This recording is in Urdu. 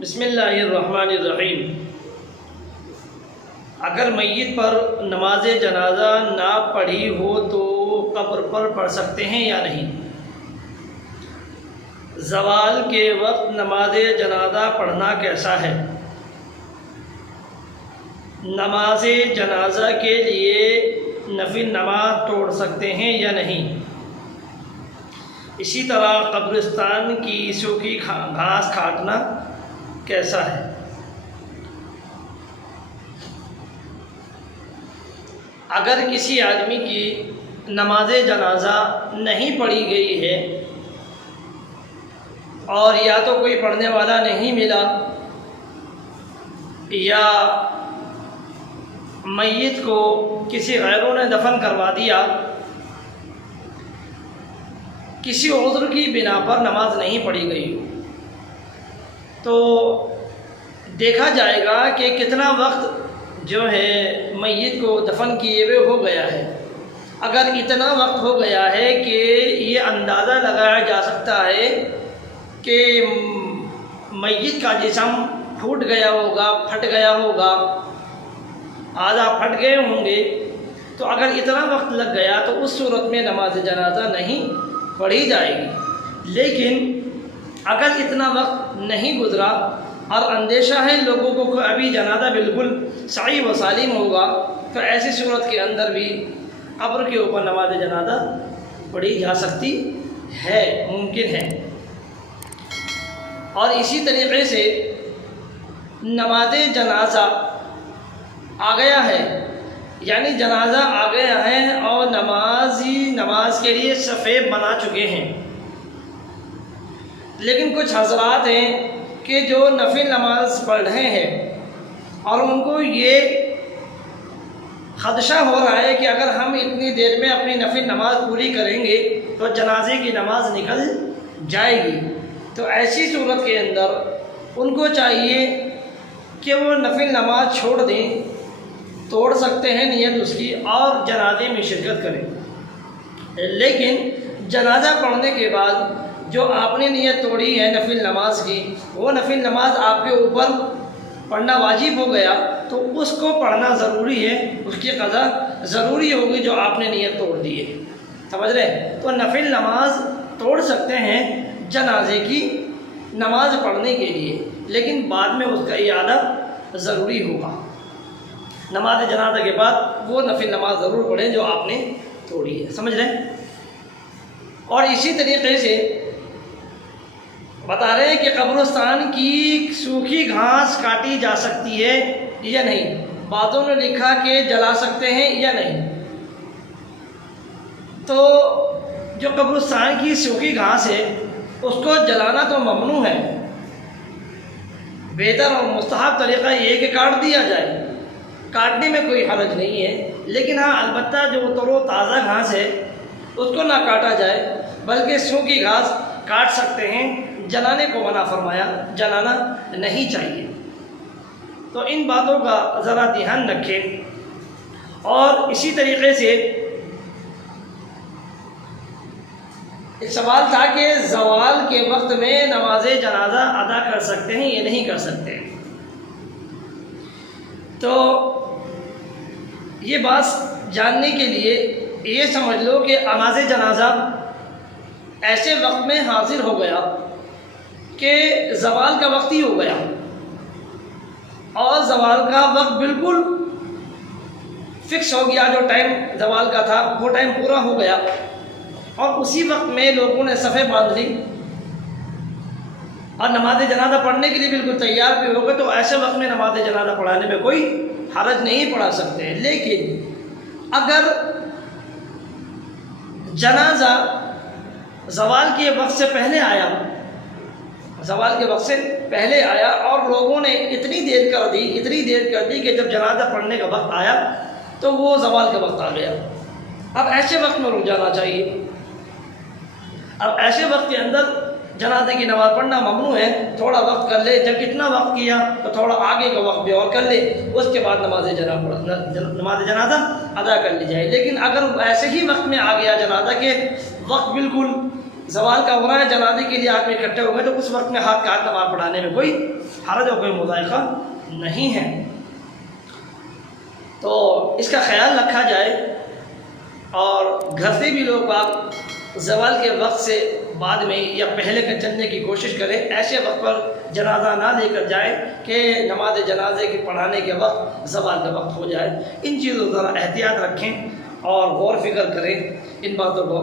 بسم اللہ الرحمن الرحیم۔ اگر میت پر نماز جنازہ نہ پڑھی ہو تو قبر پر پڑھ سکتے ہیں یا نہیں؟ زوال کے وقت نماز جنازہ پڑھنا کیسا ہے؟ نماز جنازہ کے لیے نفل نماز توڑ سکتے ہیں یا نہیں؟ اسی طرح قبرستان کی سوکھی گھاس کاٹنا کیسا ہے؟ اگر کسی آدمی کی نماز جنازہ نہیں پڑھی گئی ہے اور یا تو کوئی پڑھنے والا نہیں ملا یا میت کو کسی غیروں نے دفن کروا دیا، کسی عذر کی بنا پر نماز نہیں پڑھی گئی، تو دیکھا جائے گا کہ کتنا وقت جو ہے میت کو دفن کیے ہوئے ہو گیا ہے۔ اگر اتنا وقت ہو گیا ہے کہ یہ اندازہ لگایا جا سکتا ہے کہ میت کا جسم پھوٹ گیا ہوگا، پھٹ گیا ہوگا، آدھا پھٹ گئے ہوں گے، تو اگر اتنا وقت لگ گیا تو اس صورت میں نماز جنازہ نہیں پڑھی جائے گی۔ لیکن اگر اتنا وقت نہیں گزرا اور اندیشہ ہے لوگوں کو کہ ابھی جنازہ بالکل صحیح و سالم ہوگا، تو ایسی صورت کے اندر بھی قبر کے اوپر نماز جنازہ پڑھی جا سکتی ہے، ممکن ہے۔ اور اسی طریقے سے نماز جنازہ آ گیا ہے، یعنی جنازہ آ گیا ہے اور نماز کے لیے صفیں بنا چکے ہیں، لیکن کچھ حضرات ہیں کہ جو نفل نماز پڑھ رہے ہیں اور ان کو یہ خدشہ ہو رہا ہے کہ اگر ہم اتنی دیر میں اپنی نفل نماز پوری کریں گے تو جنازے کی نماز نکل جائے گی، تو ایسی صورت کے اندر ان کو چاہیے کہ وہ نفل نماز چھوڑ دیں، توڑ سکتے ہیں نیت اس کی، اور جنازے میں شرکت کریں۔ لیکن جنازہ پڑھنے کے بعد جو آپ نے نیت توڑی ہے نفل نماز کی، وہ نفل نماز آپ کے اوپر پڑھنا واجب ہو گیا، تو اس کو پڑھنا ضروری ہے، اس کی قضا ضروری ہوگی جو آپ نے نیت توڑ دی ہے، سمجھ رہے؟ تو نفل نماز توڑ سکتے ہیں جنازے کی نماز پڑھنے کے لیے، لیکن بعد میں اس کا اعادہ ضروری ہوگا۔ نماز جنازہ کے بعد وہ نفل نماز ضرور پڑھیں جو آپ نے توڑی ہے، سمجھ رہے؟ اور اسی طریقے سے بتا رہے ہیں کہ قبرستان کی سوکھی گھاس کاٹی جا سکتی ہے یا نہیں؟ بعضوں نے لکھا کہ جلا سکتے ہیں یا نہیں۔ تو جو قبرستان کی سوکھی گھاس ہے اس کو جلانا تو ممنوع ہے، بہتر اور مستحب طریقہ یہ ہے کہ کاٹ دیا جائے، کاٹنے میں کوئی حرج نہیں ہے، لیکن ہاں البتہ جو تر و تازہ گھاس ہے اس کو نہ کاٹا جائے، بلکہ سوکھی گھاس کاٹ سکتے ہیں، جلانے کو منع فرمایا، جلانا نہیں چاہیے۔ تو ان باتوں کا ذرا دھیان رکھیں۔ اور اسی طریقے سے ایک سوال تھا کہ زوال کے وقت میں نماز جنازہ ادا کر سکتے ہیں یا نہیں کر سکتے؟ تو یہ بات جاننے کے لیے یہ سمجھ لو کہ نماز جنازہ ایسے وقت میں حاضر ہو گیا کہ زوال کا وقت ہی ہو گیا، اور زوال کا وقت بالکل فکس ہو گیا، جو ٹائم زوال کا تھا وہ ٹائم پورا ہو گیا، اور اسی وقت میں لوگوں نے صفیں باندھ لی اور نماز جنازہ پڑھنے کے لیے بالکل تیار بھی ہو گئے، تو ایسے وقت میں نماز جنازہ پڑھانے میں کوئی حرج نہیں پڑھا سکتے۔ لیکن اگر جنازہ زوال کے وقت سے پہلے آیا، زوال کے وقت سے پہلے آیا اور لوگوں نے اتنی دیر کر دی کہ جب جنازہ پڑھنے کا وقت آیا تو وہ زوال کا وقت آ گیا، اب ایسے وقت میں رک جانا چاہیے۔ اب ایسے وقت کے اندر جنازے کی نماز پڑھنا ممنوع ہے، تھوڑا وقت کر لے، جب اتنا وقت کیا تو تھوڑا آگے کا وقت بھی اور کر لے، اس کے بعد نماز جنازہ ادا کر لی جائے۔ لیکن اگر ایسے ہی وقت میں آ گیا جنازہ کے وقت بالکل زوال کا ہو رہا ہے، جنازے کے لیے آدمی اکٹھے ہو گئے، تو اس وقت میں ہاتھ کا ہاتھ نماز پڑھانے میں کوئی حرج اور کوئی مضائقہ نہیں ہے۔ تو اس کا خیال رکھا جائے، اور گھر سے بھی لوگ باپ زوال کے وقت سے بعد میں یا پہلے کا چلنے کی کوشش کریں، ایسے وقت پر جنازہ نہ لے کر جائیں کہ نماز جنازے کے پڑھانے کے وقت زوال کا وقت ہو جائے۔ ان چیزوں ذرا احتیاط رکھیں اور غور فکر کریں ان باتوں کو۔